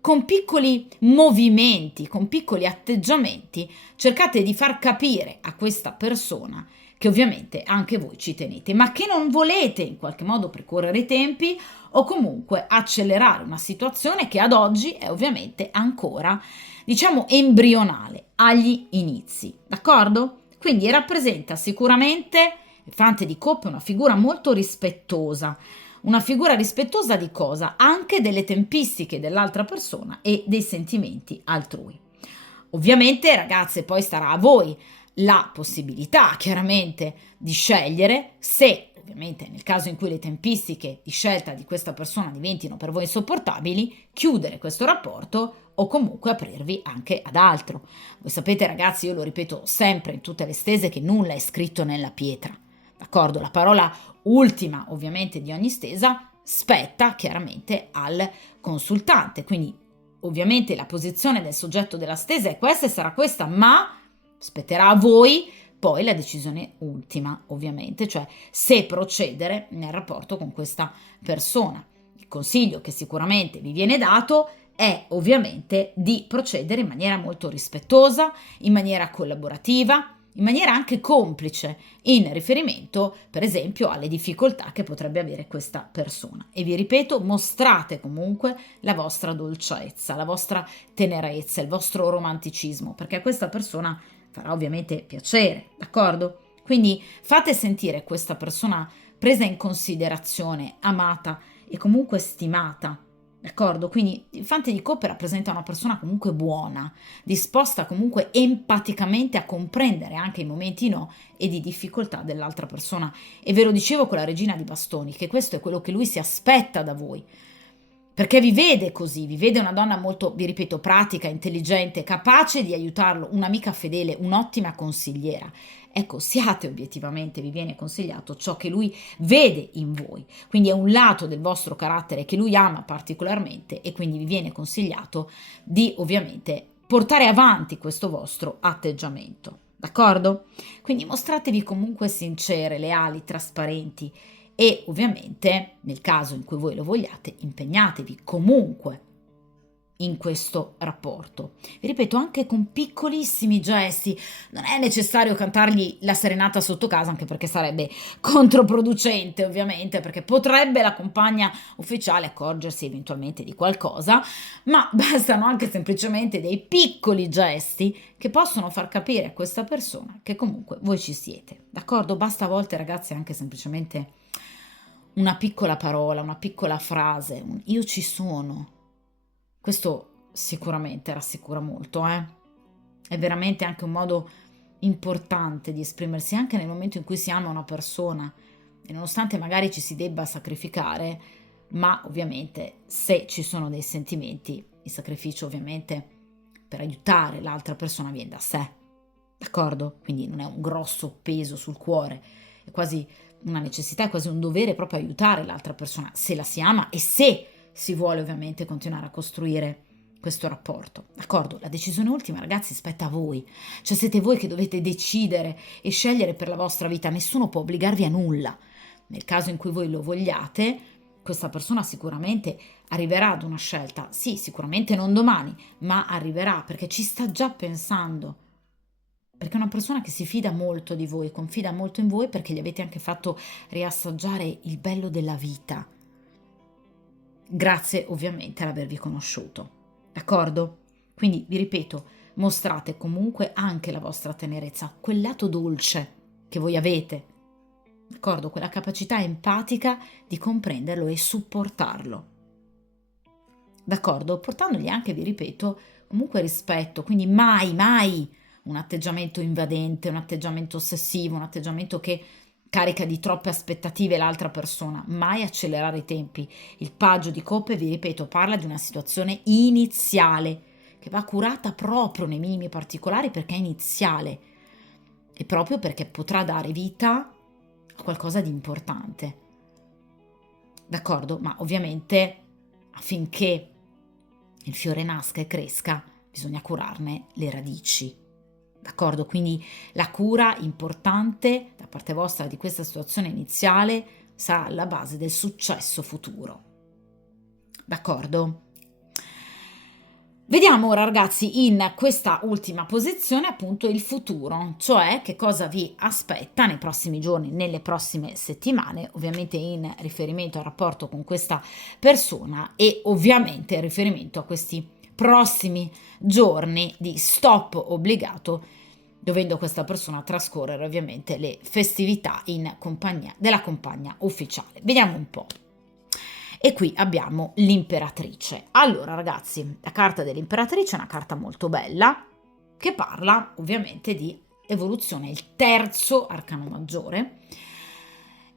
con piccoli movimenti, con piccoli atteggiamenti, cercate di far capire a questa persona che ovviamente anche voi ci tenete, ma che non volete in qualche modo precorrere i tempi o comunque accelerare una situazione che ad oggi è ovviamente ancora, diciamo, embrionale, agli inizi, d'accordo? Quindi rappresenta sicuramente il fante di coppe una figura molto rispettosa. Una figura rispettosa di cosa? Anche delle tempistiche dell'altra persona e dei sentimenti altrui. Ovviamente, ragazze, poi starà a voi la possibilità, chiaramente, di scegliere se, ovviamente, nel caso in cui le tempistiche di scelta di questa persona diventino per voi insopportabili, chiudere questo rapporto o comunque aprirvi anche ad altro. Voi sapete, ragazzi, io lo ripeto sempre in tutte le stese, che nulla è scritto nella pietra. D'accordo? La parola ultima, ovviamente, di ogni stesa spetta chiaramente al consultante. Quindi, ovviamente, la posizione del soggetto della stesa è questa e sarà questa, ma spetterà a voi poi la decisione ultima, ovviamente, cioè se procedere nel rapporto con questa persona. Il consiglio che sicuramente vi viene dato è ovviamente di procedere in maniera molto rispettosa, in maniera collaborativa, in maniera anche complice, in riferimento per esempio alle difficoltà che potrebbe avere questa persona. E vi ripeto, mostrate comunque la vostra dolcezza, la vostra tenerezza, il vostro romanticismo, perché a questa persona farà ovviamente piacere, d'accordo? Quindi fate sentire questa persona presa in considerazione, amata e comunque stimata. D'accordo? Quindi il fante di coppe rappresenta una persona comunque buona, disposta comunque empaticamente a comprendere anche i momenti no e di difficoltà dell'altra persona. E ve lo dicevo con la regina di bastoni, che questo è quello che lui si aspetta da voi. Perché vi vede così, vi vede una donna molto, vi ripeto, pratica, intelligente, capace di aiutarlo, un'amica fedele, un'ottima consigliera. Ecco, siate obiettivamente, vi viene consigliato ciò che lui vede in voi. Quindi è un lato del vostro carattere che lui ama particolarmente e quindi vi viene consigliato di ovviamente portare avanti questo vostro atteggiamento. D'accordo? Quindi mostratevi comunque sincere, leali, trasparenti e ovviamente, nel caso in cui voi lo vogliate, impegnatevi comunque in questo rapporto. Vi ripeto, anche con piccolissimi gesti, non è necessario cantargli la serenata sotto casa, anche perché sarebbe controproducente ovviamente, perché potrebbe la compagna ufficiale accorgersi eventualmente di qualcosa, ma bastano anche semplicemente dei piccoli gesti che possono far capire a questa persona che comunque voi ci siete, d'accordo? Basta a volte, ragazzi, anche semplicemente una piccola parola, una piccola frase, un io ci sono. Questo sicuramente rassicura molto, eh? È veramente anche un modo importante di esprimersi anche nel momento in cui si ama una persona e nonostante magari ci si debba sacrificare, ma ovviamente se ci sono dei sentimenti, il sacrificio ovviamente per aiutare l'altra persona viene da sé, d'accordo? Quindi non è un grosso peso sul cuore, è quasi una necessità, è quasi un dovere proprio aiutare l'altra persona se la si ama e se si vuole ovviamente continuare a costruire questo rapporto, d'accordo? La decisione ultima, ragazzi, spetta a voi, cioè siete voi che dovete decidere e scegliere per la vostra vita, nessuno può obbligarvi a nulla. Nel caso in cui voi lo vogliate, questa persona sicuramente arriverà ad una scelta, sì, sicuramente non domani, ma arriverà perché ci sta già pensando, perché è una persona che si fida molto di voi, confida molto in voi perché gli avete anche fatto riassaggiare il bello della vita, grazie ovviamente ad avervi conosciuto, d'accordo? Quindi vi ripeto, mostrate comunque anche la vostra tenerezza, quel lato dolce che voi avete, d'accordo? Quella capacità empatica di comprenderlo e supportarlo, d'accordo? Portandogli anche, vi ripeto, comunque rispetto, quindi mai, mai un atteggiamento invadente, un atteggiamento ossessivo, un atteggiamento che carica di troppe aspettative l'altra persona, mai accelerare i tempi. Il paggio di coppe, vi ripeto, parla di una situazione iniziale che va curata proprio nei minimi particolari perché è iniziale e proprio perché potrà dare vita a qualcosa di importante. D'accordo? Ma ovviamente affinché il fiore nasca e cresca bisogna curarne le radici. D'accordo? Quindi la cura importante da parte vostra di questa situazione iniziale sarà alla base del successo futuro. D'accordo? Vediamo ora, ragazzi, in questa ultima posizione appunto il futuro, cioè che cosa vi aspetta nei prossimi giorni, nelle prossime settimane, ovviamente in riferimento al rapporto con questa persona e ovviamente in riferimento a questi prossimi giorni di stop obbligato, dovendo questa persona trascorrere ovviamente le festività in compagnia della compagna ufficiale. Vediamo un po'. E qui abbiamo l'imperatrice. Allora, ragazzi, la carta dell'imperatrice è una carta molto bella che parla ovviamente di evoluzione, il terzo arcano maggiore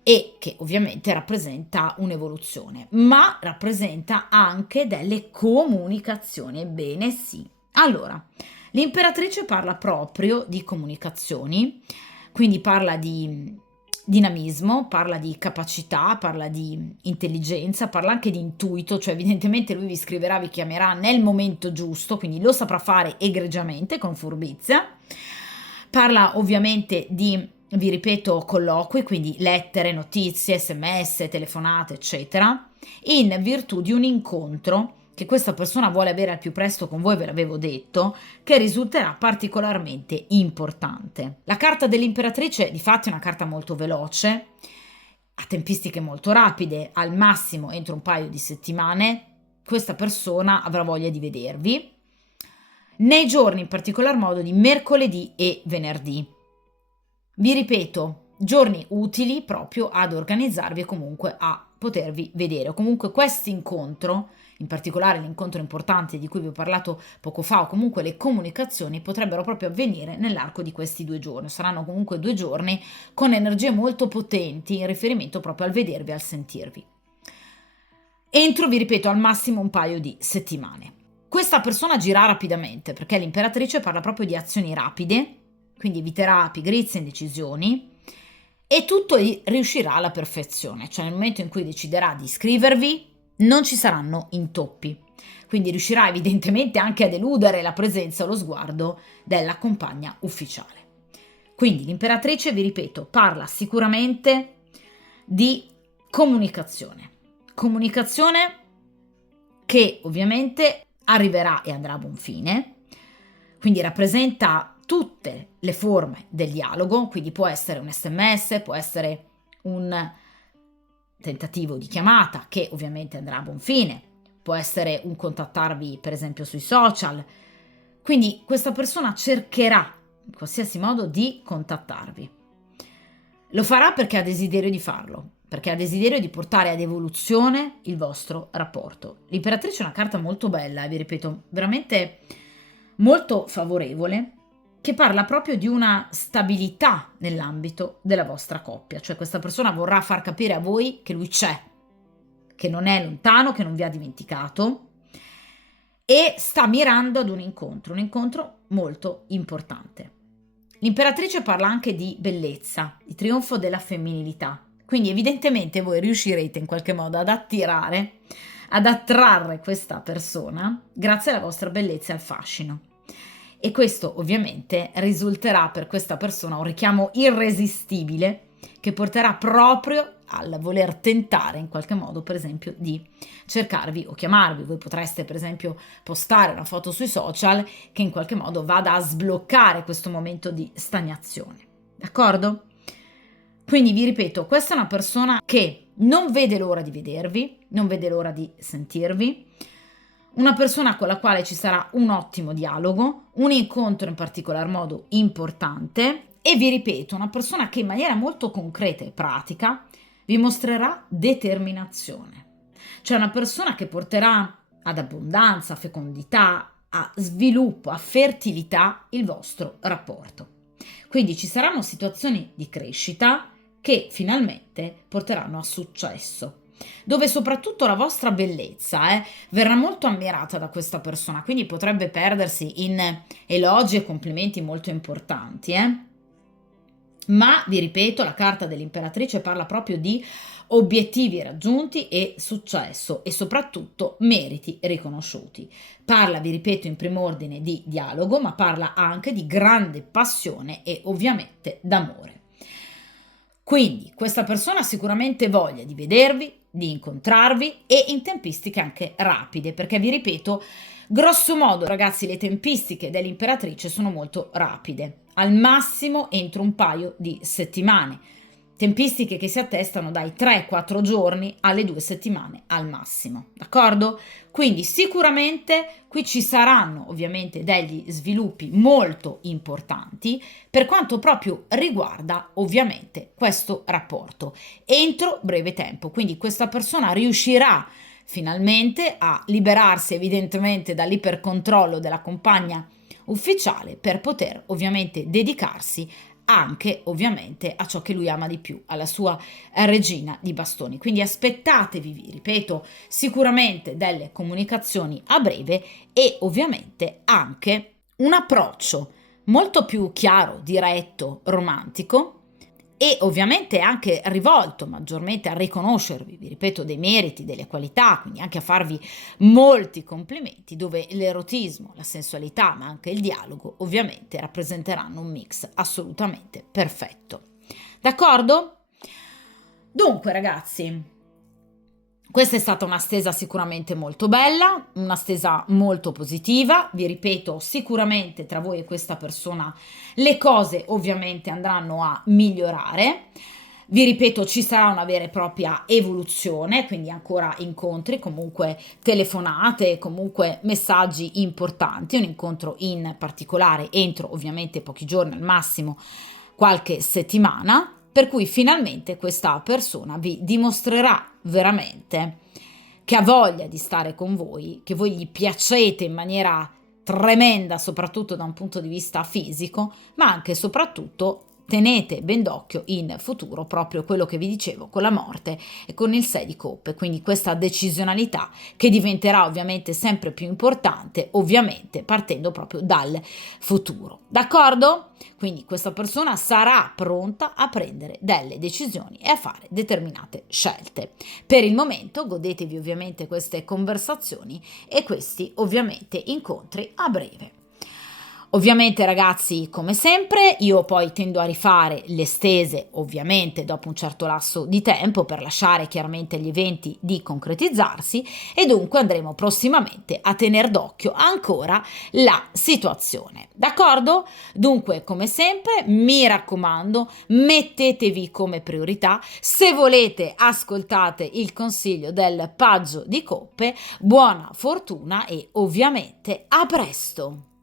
e che ovviamente rappresenta un'evoluzione, ma rappresenta anche delle comunicazioni. Ebbene sì. Allora, l'imperatrice parla proprio di comunicazioni, quindi parla di dinamismo, parla di capacità, parla di intelligenza, parla anche di intuito, cioè evidentemente lui vi scriverà, vi chiamerà nel momento giusto, quindi lo saprà fare egregiamente, con furbizia. Parla ovviamente di, vi ripeto, colloqui, quindi lettere, notizie, sms, telefonate, eccetera, in virtù di un incontro che questa persona vuole avere al più presto con voi, ve l'avevo detto, che risulterà particolarmente importante. La carta dell'imperatrice di fatto è una carta molto veloce, a tempistiche molto rapide, al massimo entro un paio di settimane questa persona avrà voglia di vedervi, nei giorni in particolar modo di mercoledì e venerdì. Vi ripeto, giorni utili proprio ad organizzarvi e comunque a potervi vedere. O comunque questo incontro, in particolare l'incontro importante di cui vi ho parlato poco fa, o comunque le comunicazioni potrebbero proprio avvenire nell'arco di questi 2 giorni. Saranno comunque 2 giorni con energie molto potenti in riferimento proprio al vedervi e al sentirvi. Entro, vi ripeto, al massimo un paio di settimane. Questa persona agirà rapidamente perché l'imperatrice parla proprio di azioni rapide, quindi eviterà pigrizie e indecisioni e tutto riuscirà alla perfezione, cioè nel momento in cui deciderà di iscrivervi non ci saranno intoppi, quindi riuscirà evidentemente anche ad eludere la presenza o lo sguardo della compagna ufficiale. Quindi l'imperatrice, vi ripeto, parla sicuramente di comunicazione che ovviamente arriverà e andrà a buon fine, quindi rappresenta tutte le forme del dialogo, quindi può essere un SMS, può essere un tentativo di chiamata che ovviamente andrà a buon fine, può essere un contattarvi per esempio sui social, quindi questa persona cercherà in qualsiasi modo di contattarvi. Lo farà perché ha desiderio di farlo, perché ha desiderio di portare ad evoluzione il vostro rapporto. L'Imperatrice è una carta molto bella, vi ripeto, veramente molto favorevole, che parla proprio di una stabilità nell'ambito della vostra coppia, cioè questa persona vorrà far capire a voi che lui c'è, che non è lontano, che non vi ha dimenticato e sta mirando ad un incontro molto importante. L'Imperatrice parla anche di bellezza, di trionfo della femminilità, quindi evidentemente voi riuscirete in qualche modo ad attirare, ad attrarre questa persona grazie alla vostra bellezza e al fascino. E questo ovviamente risulterà per questa persona un richiamo irresistibile che porterà proprio al voler tentare in qualche modo, per esempio, di cercarvi o chiamarvi. Voi potreste, per esempio, postare una foto sui social che in qualche modo vada a sbloccare questo momento di stagnazione. D'accordo? Quindi vi ripeto, questa è una persona che non vede l'ora di vedervi, non vede l'ora di sentirvi, una persona con la quale ci sarà un ottimo dialogo, un incontro in particolar modo importante e vi ripeto, una persona che in maniera molto concreta e pratica vi mostrerà determinazione. Cioè una persona che porterà ad abbondanza, a fecondità, a sviluppo, a fertilità il vostro rapporto. Quindi ci saranno situazioni di crescita che finalmente porteranno a successo, dove soprattutto la vostra bellezza verrà molto ammirata da questa persona, quindi potrebbe perdersi in elogi e complimenti molto importanti. Ma vi ripeto, la carta dell'Imperatrice parla proprio di obiettivi raggiunti e successo e soprattutto meriti riconosciuti. Parla, vi ripeto, in primo ordine di dialogo, ma parla anche di grande passione e ovviamente d'amore. Quindi questa persona ha sicuramente voglia di vedervi, di incontrarvi e in tempistiche anche rapide, perché vi ripeto, grosso modo ragazzi, le tempistiche dell'Imperatrice sono molto rapide, al massimo entro un paio di settimane. Tempistiche che si attestano dai 3-4 giorni alle 2 settimane al massimo, d'accordo? Quindi sicuramente qui ci saranno ovviamente degli sviluppi molto importanti per quanto proprio riguarda ovviamente questo rapporto entro breve tempo. Quindi questa persona riuscirà finalmente a liberarsi evidentemente dall'ipercontrollo della compagna ufficiale per poter ovviamente dedicarsi anche ovviamente a ciò che lui ama di più, alla sua regina di bastoni. Quindi aspettatevi, vi ripeto, sicuramente delle comunicazioni a breve e ovviamente anche un approccio molto più chiaro, diretto, romantico e ovviamente anche rivolto maggiormente a riconoscervi, vi ripeto, dei meriti, delle qualità, quindi anche a farvi molti complimenti, dove l'erotismo, la sensualità, ma anche il dialogo ovviamente rappresenteranno un mix assolutamente perfetto. D'accordo? Dunque ragazzi, questa è stata una stesa sicuramente molto bella, una stesa molto positiva, vi ripeto, sicuramente tra voi e questa persona le cose ovviamente andranno a migliorare. Vi ripeto, ci sarà una vera e propria evoluzione, quindi ancora incontri, comunque telefonate, comunque messaggi importanti, un incontro in particolare entro ovviamente pochi giorni, al massimo qualche settimana, per cui finalmente questa persona vi dimostrerà veramente che ha voglia di stare con voi, che voi gli piacete in maniera tremenda, soprattutto da un punto di vista fisico, ma anche e soprattutto tenete ben d'occhio in futuro proprio quello che vi dicevo con la morte e con il 6 di coppe, quindi questa decisionalità che diventerà ovviamente sempre più importante, ovviamente partendo proprio dal futuro. D'accordo? Quindi questa persona sarà pronta a prendere delle decisioni e a fare determinate scelte. Per il momento godetevi ovviamente queste conversazioni e questi ovviamente incontri a breve. Ovviamente ragazzi, come sempre, io poi tendo a rifare le stese, ovviamente dopo un certo lasso di tempo per lasciare chiaramente gli eventi di concretizzarsi e dunque andremo prossimamente a tener d'occhio ancora la situazione. D'accordo? Dunque, come sempre, mi raccomando, mettetevi come priorità. Se volete, ascoltate il consiglio del paggio di coppe. Buona fortuna e ovviamente a presto!